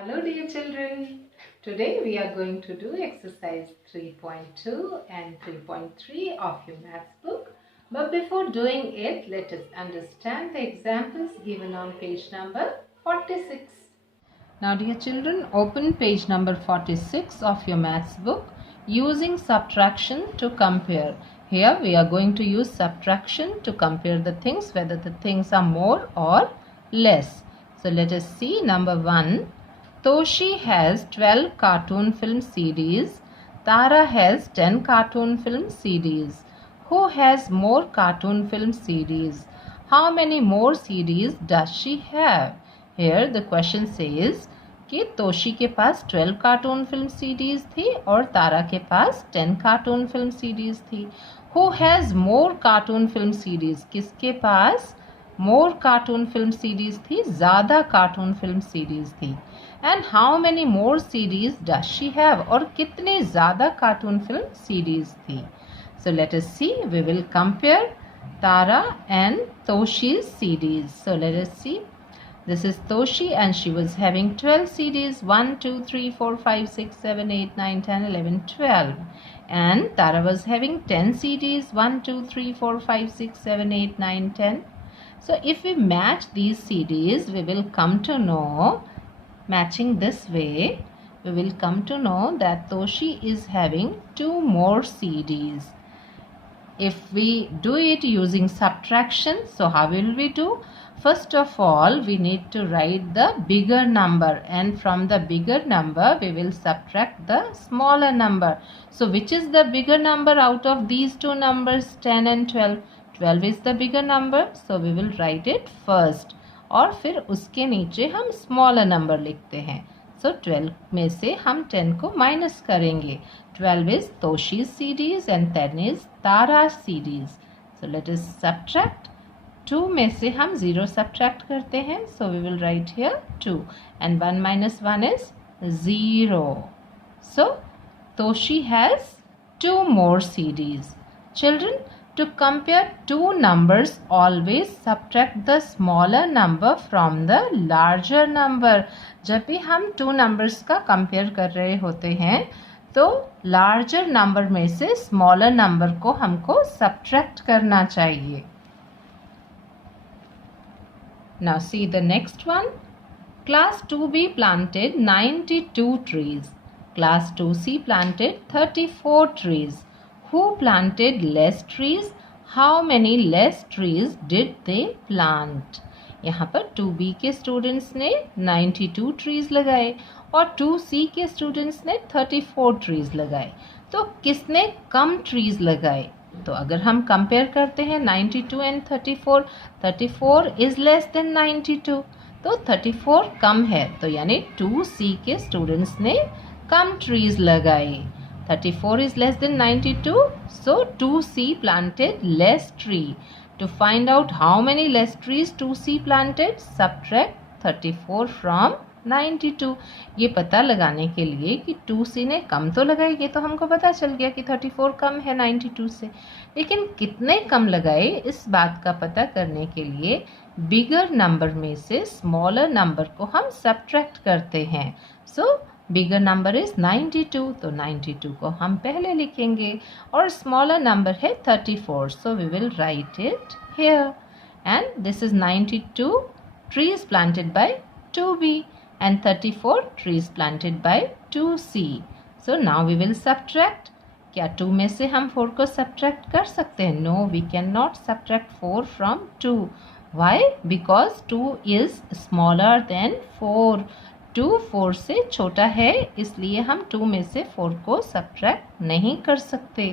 Hello dear children, today we are going to do exercise 3.2 and 3.3 of your maths book. But before doing it, let us understand the examples given on page number 46. Now dear children, open page number 46 of your maths book using subtraction to compare. Here we are going to use subtraction to compare the things, whether the things are more or less. So let us see number 1. Toshi has 12 cartoon film CDs. Tara has 10 cartoon film CDs. Who has more cartoon film CDs? How many more CDs does she have? Here the question says कि तोशी के पास 12 cartoon film CDs थी और तारा के पास 10 cartoon film CDs थी. Who has more cartoon film CDs? किसके पास more cartoon film CDs थी, ज़्यादा cartoon film CDs थी. And how many more CDs does she have? और कितने ज़्यादा कार्टून फिल्म CDs थी. So let us see. We will compare Tara and Toshi's CDs. So let us see. This is Toshi and she was having 12 CDs. 1, 2, 3, 4, 5, 6, 7, 8, 9, 10, 11, 12. And Tara was having 10 CDs. 1, 2, 3, 4, 5, 6, 7, 8, 9, 10. So if we match these CDs, we will come to know, matching this way, we will come to know that Toshi is having 2 more CDs. If we do it using subtraction, so how will we do? First of all, we need to write the bigger number, and from the bigger number, we will subtract the smaller number. So which is the bigger number out of these two numbers, 10 and 12? 12 is the bigger number, so we will write it first. और फिर उसके नीचे हम smaller number लिखते हैं. सो 12 में से हम 10 को माइनस करेंगे. 12 is Toshi's CDs and 10 is Tara CDs. So let us subtract. 2 में से हम 0 सब्ट्रैक्ट करते हैं, so we will write here 2 and 1 minus 1 is 0. So Toshi has 2 more CDs. Children, to compare two numbers, always subtract the smaller number from the larger number. जब भी हम 2 numbers का compare कर रहे होते हैं तो larger number में से smaller number को हमको subtract करना चाहिए. Now see the next one. Class 2B planted 92 trees. Class 2C planted 34 trees. Who planted less trees? How many less trees did they plant? यहाँ पर 2B के स्टूडेंट्स ने 92 ट्रीज लगाए और 2C के स्टूडेंट्स ने 34 ट्रीज लगाए. तो किसने कम ट्रीज लगाए? तो अगर हम कंपेयर करते हैं 92 एंड 34, 34 इज लेस देन 92, तो 34 कम है, तो यानी 2C के स्टूडेंट्स ने कम ट्रीज लगाए. 34 is less than 92, so 2C planted less tree. To find out how many less trees 2C planted, subtract 34 from 92. ये पता लगाने के लिए कि 2C ने कम तो लगाए, ये तो हमको पता चल गया कि 34 कम है 92 से, लेकिन कितने कम लगाए इस बात का पता करने के लिए बिगर नंबर में से स्मॉलर नंबर को हम सब्ट्रैक्ट करते हैं. सो बिगर नंबर इज 92, तो 92 को हम पहले लिखेंगे और स्मॉलर नंबर है 34, so we will write it here. And this is 92 trees planted by 2B and 34 trees planted by 2C. So now we will subtract. क्या 2 में से हम 4 को सब्ट्रैक्ट कर सकते हैं? No, we cannot subtract 4 from 2. Why? Because 2 is smaller than 4. 2 4 से छोटा है, इसलिए हम 2 में से 4 को सब्ट्रैक्ट नहीं कर सकते.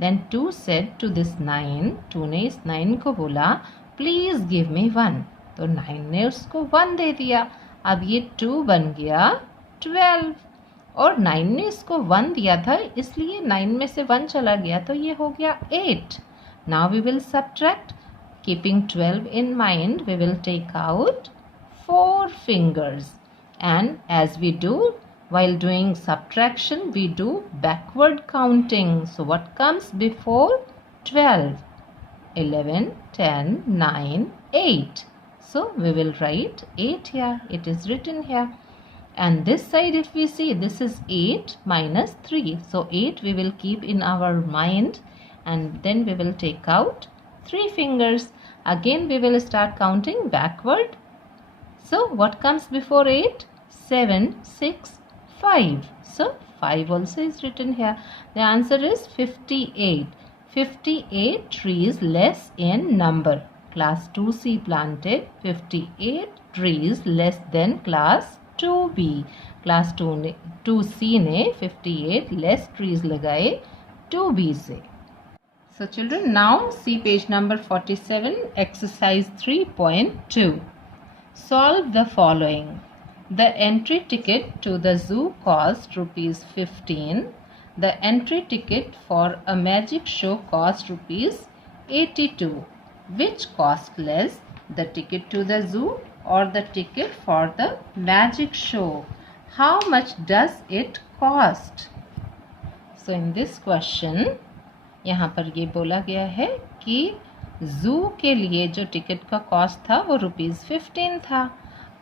देन 2 सेड टू दिस 9, 2 ने इस 9 को बोला प्लीज गिव मी 1, तो 9 ने उसको 1 दे दिया. अब ये 2 बन गया 12 और 9 ने इसको 1 दिया था, इसलिए 9 में से 1 चला गया, तो ये हो गया 8. Now we will subtract. Keeping 12 in mind, we will take out 4 fingers. And as we do, while doing subtraction, we do backward counting. So what comes before 12? 11, 10, 9, 8. So we will write 8 here. It is written here. And this side, if we see, this is 8 minus 3. So 8 we will keep in our mind, and then we will take out 3 fingers. Again we will start counting backward. So what comes before 8? 7, 6, 5. So 5 also is written here. The answer is 58. 58 trees less in number. Class 2C planted 58 trees less than class 2B. Class 2C ने 58 less trees लगाए 2B से. So children, now see page number 47, exercise 3.2. Solve the following. The entry ticket to the zoo cost rupees 15. The entry ticket for a magic show cost rupees 82. Which cost less, the ticket to the zoo or the ticket for the magic show? How much does it cost? So in this question, यहाँ पर ये बोला गया है कि जू के लिए जो टिकट का कॉस्ट था वो रुपीज़ 15 था,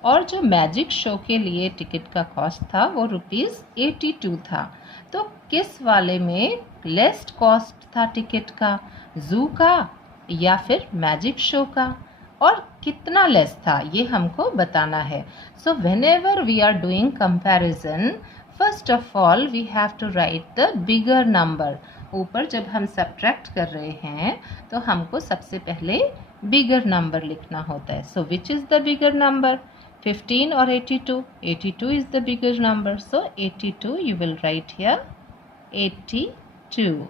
और जो मैजिक शो के लिए टिकट का कॉस्ट था वो रुपीज़ 82 था. तो किस वाले में लेस्ट कॉस्ट था टिकट का, जू का या फिर मैजिक शो का, और कितना लेस था ये हमको बताना है. So whenever we are doing comparison, first of all we have to write the bigger number. ऊपर जब हम सब्ट्रैक्ट कर रहे हैं तो हमको सबसे पहले बिगर नंबर लिखना होता है. So which is the bigger number, 15 और 82? 82 is the bigger number. So 82 you will write here 82.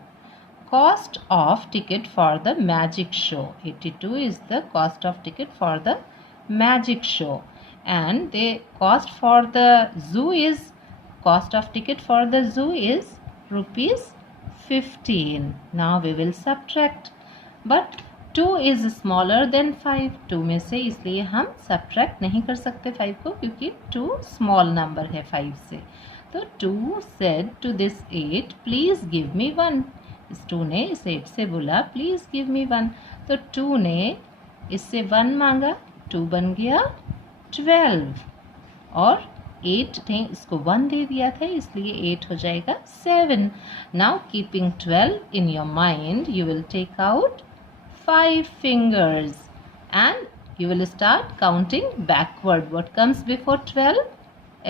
Cost of ticket for the magic show. 82 is the cost of ticket for the magic show. And the cost for the zoo is, cost of ticket for the zoo is rupees 15. Now we will subtract. But 2 is smaller than 5. 2 में से इसलिए हम subtract नहीं कर सकते 5 को, क्योंकि 2 small number है 5 से. तो 2 said to this 8, please give me 1. इस 2 ने इस 8 से बोला प्लीज़ गिव मी 1. तो 2 ने इससे 1 मांगा, 2 बन गया 12, और 8 ने इसको 1 दे दिया था, इसलिए 8 हो जाएगा 7. Now keeping 12 in your mind, you will take out 5 fingers and you will start counting backward. What comes before 12?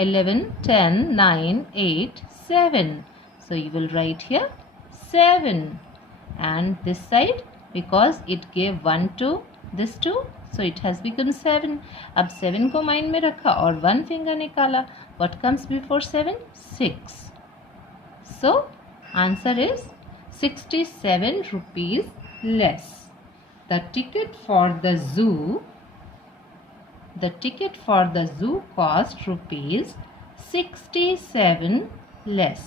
11, 10, 9, 8, 7. So you will write here 7. And this side, because it gave 1 to this 2, so it has become 7. अब 7 को माइंड में रखा और 1 finger निकाला. What comes before 7? 6. So answer is 67 rupees less. The ticket for the zoo cost rupees 67 less.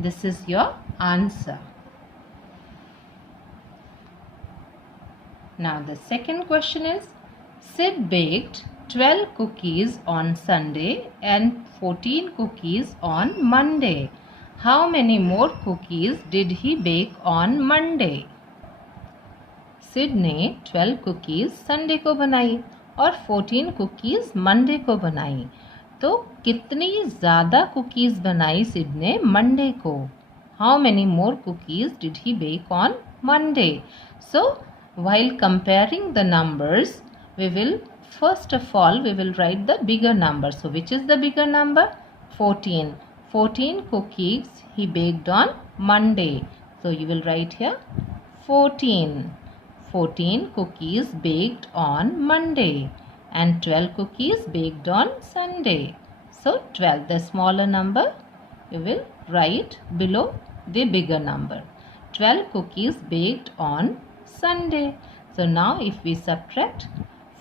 This is your answer. Now the second question is, Sid baked 12 cookies on Sunday and 14 cookies on Monday. How many more cookies did he bake on Monday? Sid ने 12 cookies Sunday को बनाई और 14 cookies Monday को बनाई. तो कितनी ज़्यादा कुकीज़ बनाई सिड ने मंडे को? How many more cookies did he bake on Monday? So while comparing the numbers, we will first of all we will write the bigger number. So which is the bigger number? 14. 14 cookies he baked on Monday. So you will write here 14. 14 cookies baked on Monday and 12 cookies baked on Sunday. So 12, the smaller number, you will write below the bigger number. 12 cookies baked on Sunday. So now if we subtract,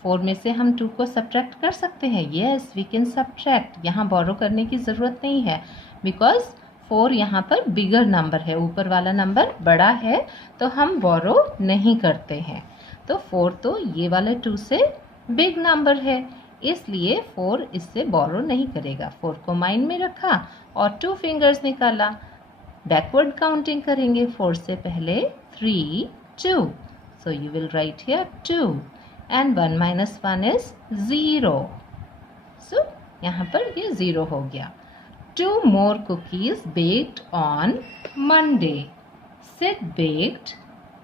4 में से हम 2 को subtract कर सकते हैं. Yes, we can subtract. यहाँ borrow करने की ज़रूरत नहीं है, because 4 यहाँ पर बिगर नंबर है, ऊपर वाला नंबर बड़ा है, तो हम बोरो नहीं करते हैं. तो 4 तो ये वाले 2 से बिग नंबर है, इसलिए 4 इससे बोरो नहीं करेगा. 4 को माइंड में रखा और 2 फिंगर्स निकाला. बैकवर्ड काउंटिंग करेंगे. 4 से पहले 3, 2. सो यू विल राइट हियर 2 and 1 minus 1 is 0. So यहाँ पर ये 0 हो गया. 2 more cookies baked on Monday. Sid baked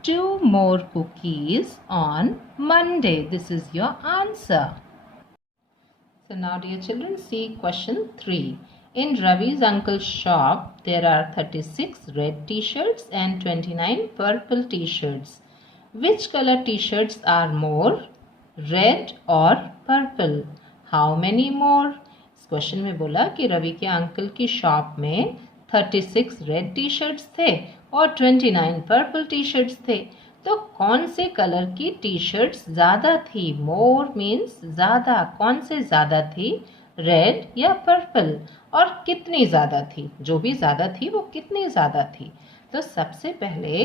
2 more cookies on Monday. This is your answer. So now dear children, see question 3. In Ravi's uncle's shop, there are 36 red t-shirts and 29 purple t-shirts. Which color t-shirts are more, red or purple? How many more? इस क्वेश्चन में बोला कि रवि के अंकल की शॉप में 36 red T shirts थे और 29 purple T shirts थे. तो कौन से कलर की टी शर्ट्स ज़्यादा थी? मोर मीन्स ज़्यादा. कौन से ज़्यादा थी, रेड या पर्पल? और कितनी ज़्यादा थी? जो भी ज़्यादा थी वो कितनी ज़्यादा थी? तो सबसे पहले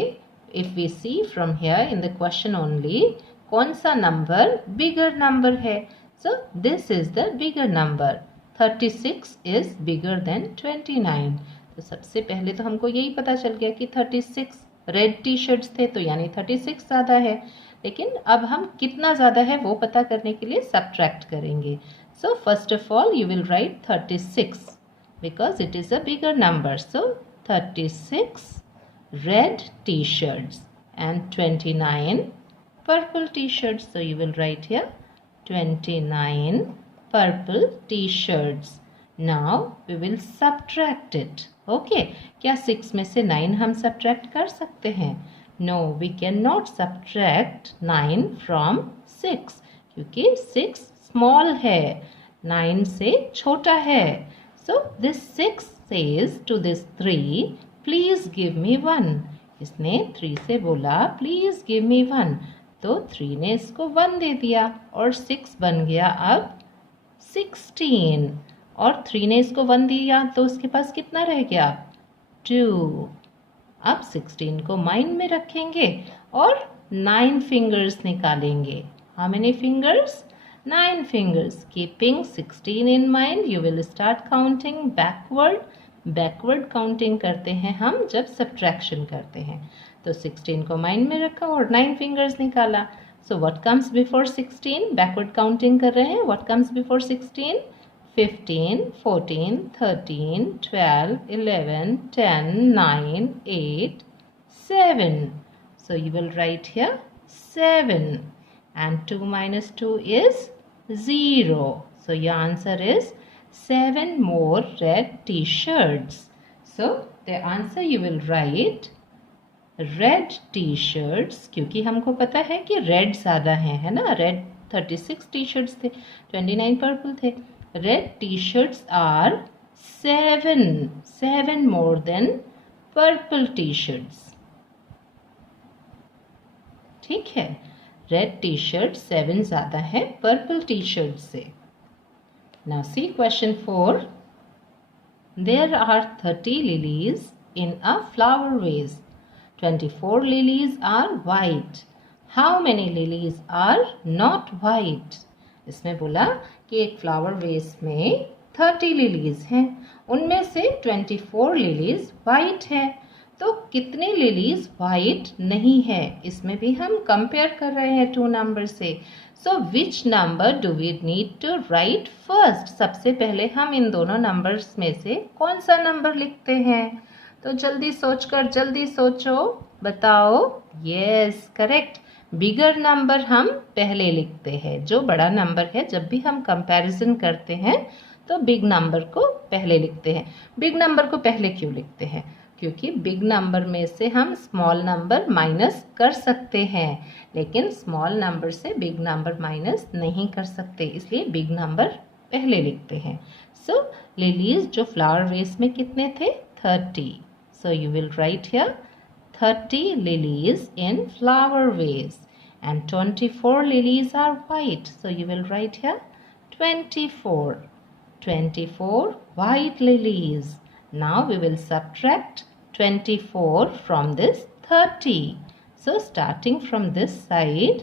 if we see from here in the question only, कौन सा नंबर बिगर नंबर है? So this is the bigger number. 36 is bigger than 29. तो सबसे पहले तो हमको यही पता चल गया कि 36 रेड टी शर्ट्स थे, तो यानी 36 ज़्यादा है. लेकिन अब हम कितना ज़्यादा है वो पता करने के लिए सब्ट्रैक्ट करेंगे. So first of all you will right 36 because it is a bigger number. So 36 red t-shirts and 29 purple t-shirts. So you will write here 29 purple t-shirts. Now we will subtract it. Okay, क्या 6 में से 9 हम subtract कर सकते हैं? No, we cannot subtract 9 from 6 क्योंकि 6 small है, 9 से छोटा है. So this 6 says to this 3, please give me 1. इसने 3 से बोला प्लीज़ गिव मी 1. तो 3 ने इसको 1 दे दिया और 6 बन गया अब 16. और 3 ने इसको 1 दिया तो उसके पास कितना रह गया? 2. अब 16 को माइंड में रखेंगे और 9 फिंगर्स निकालेंगे. How many fingers? 9 fingers. Keeping 16 in mind you will start counting backward. Backward counting करते हैं हम जब सब्ट्रैक्शन करते हैं. तो 16 को माइंड में रखा और 9 फिंगर्स निकाला. So what comes before 16? Backward counting कर रहे हैं. What comes before 16? 15, 14, 13, 12, 11, 10, 9, 8, 7. So you will write here 7 and 2 minus 2 is 0. So your answer is 7 more red t-shirts. So the answer you will write red t-shirts क्योंकि हमको पता है कि red ज़्यादा है ना. red 36 t-shirts थे, 29 purple थे. Red t-shirts are 7 more than purple t-shirts. ठीक है, red t-shirt 7 ज़्यादा है purple t-shirt से. Now see question 4. There are 30 lilies in a flower vase. 24 lilies are white. How many lilies are not white? इसमें बोला कि एक फ्लावर वेस में 30 लिलीज हैं, उनमें से 24 लिलीज वाइट हैं. तो कितने लिलीज वाइट नहीं है? इसमें भी हम कंपेयर कर रहे हैं 2 नंबर से. So which number do we need to write first? सबसे पहले हम इन दोनों नंबर्स में से कौन सा नंबर लिखते हैं? तो जल्दी सोचो, बताओ. Yes, correct. बिगर नंबर हम पहले लिखते हैं. जो बड़ा नंबर है जब भी हम कंपैरिजन करते हैं तो बिग नंबर को पहले लिखते हैं. बिग नंबर को पहले क्यों लिखते हैं? क्योंकि बिग नंबर में से हम स्मॉल नंबर माइनस कर सकते हैं, लेकिन स्मॉल नंबर से बिग नंबर माइनस नहीं कर सकते, इसलिए बिग नंबर पहले लिखते हैं. सो लिलीज जो फ्लावर वेस में कितने थे? 30. सो you will write here 30 lilies in flower vase and 24 lilies are white. So you will write here 24. 24 white lilies. Now we will subtract 24 from this 30. So starting from this side,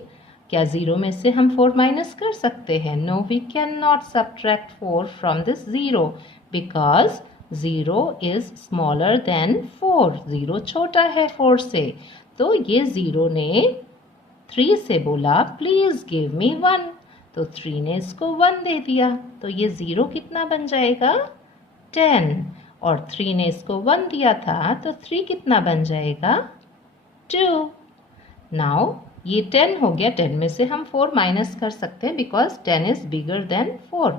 क्या 0 में से हम 4 माइनस कर सकते हैं? No, we cannot subtract 4 from this 0 because 0 is smaller than 4. 0 छोटा है 4 से. तो ये 0 ने 3 से बोला प्लीज गिव मी 1. तो 3 ने इसको 1 दे दिया, तो ये 0 कितना बन जाएगा 10, और 3 ने इसको 1 दिया था तो 3 कितना बन जाएगा 2। नाउ ये 10 हो गया, 10 में से हम 4 माइनस कर सकते हैं बिकॉज 10 इज बिगर देन 4।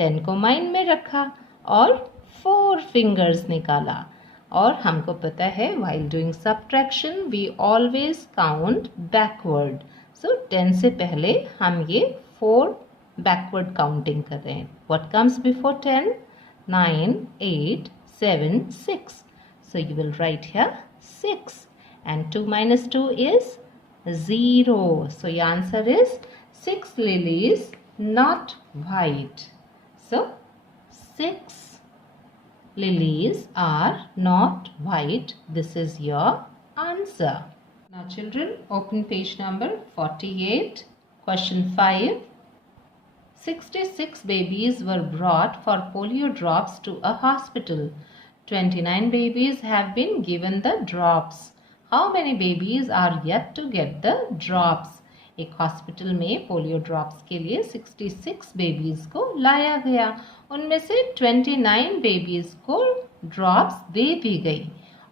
10 को माइंड में रखा और 4 फिंगर्स निकाला, और हमको पता है while doing subtraction we always count backward, so 10 से पहले हम ये 4 backward counting कर रहे हैं। What comes before 10? 9, 8, 7, 6. So you will write here 6, and 2 minus 2 is 0. So your answer is 6 lilies not white. So 6 lilies are not white. This is your answer. Now children, open page number 48. Question 5. 66 babies were brought for polio drops to a hospital. 29 babies have been given the drops. How many babies are yet to get the drops? एक हॉस्पिटल में polio drops के लिए 66 बेबीज को लाया गया, उनमें से 29 बेबीज को ड्रॉप्स दे दी गई,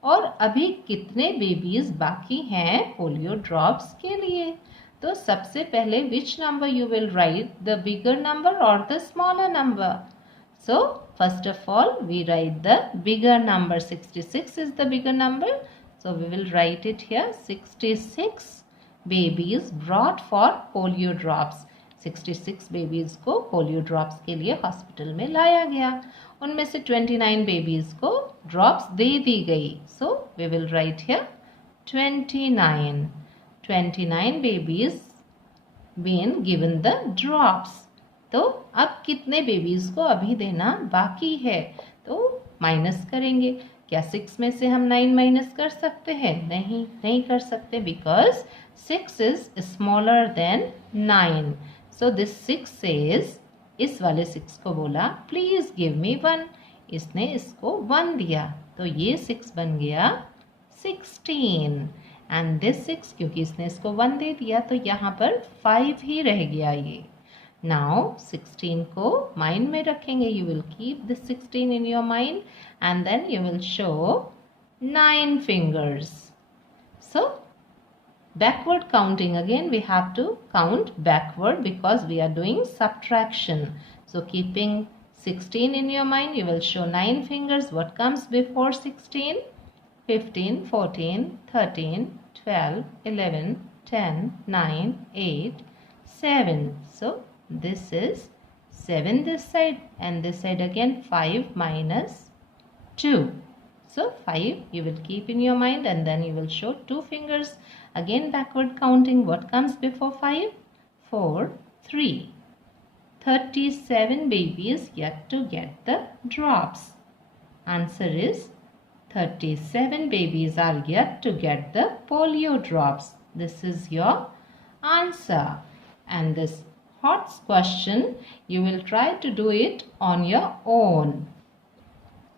और अभी कितने बेबीज बाकी हैं पोलियो ड्रॉप्स के लिए? तो सबसे पहले which number you will write, the bigger number और the smaller number? So first of all we write the bigger number. 66 is the bigger number, so we will write it here. 66 babies brought for polio drops. 66 babies को polio drops के लिए हॉस्पिटल में लाया गया, उनमें से 29 बेबीज को ड्रॉप्स दे दी गई. So we will write here 29. 29 babies been given the drops. तो अब कितने बेबीज को अभी देना बाकी है? तो माइनस करेंगे. क्या 6 में से हम 9 माइनस कर सकते हैं? नहीं कर सकते, बिकॉज 6 is smaller then 9. So this 6 सेज, इस वाले 6 को बोला प्लीज गिव मी 1. इसने इसको 1 दिया, तो ये 6 बन गया 16. एंड दिस 6, क्योंकि इसने इसको 1 दे दिया तो यहाँ पर 5 ही रह गया ये. Now 16 को माइंड में रखेंगे. You will keep this 16 in your mind, and then you will show 9 fingers. So backward counting, again we have to count backward because we are doing subtraction. So keeping 16 in your mind, you will show 9 fingers. What comes before 16? 15, 14, 13, 12, 11, 10, 9, 8, 7. So this is 7 this side, and this side again 5 minus 2. So 5 you will keep in your mind, and then you will show 2 fingers. Again backward counting. What comes before 5? 4, 3. 37 babies yet to get the drops. Answer is 37 babies are yet to get the polio drops. This is your answer. And this HOTS question, you will try to do it on your own.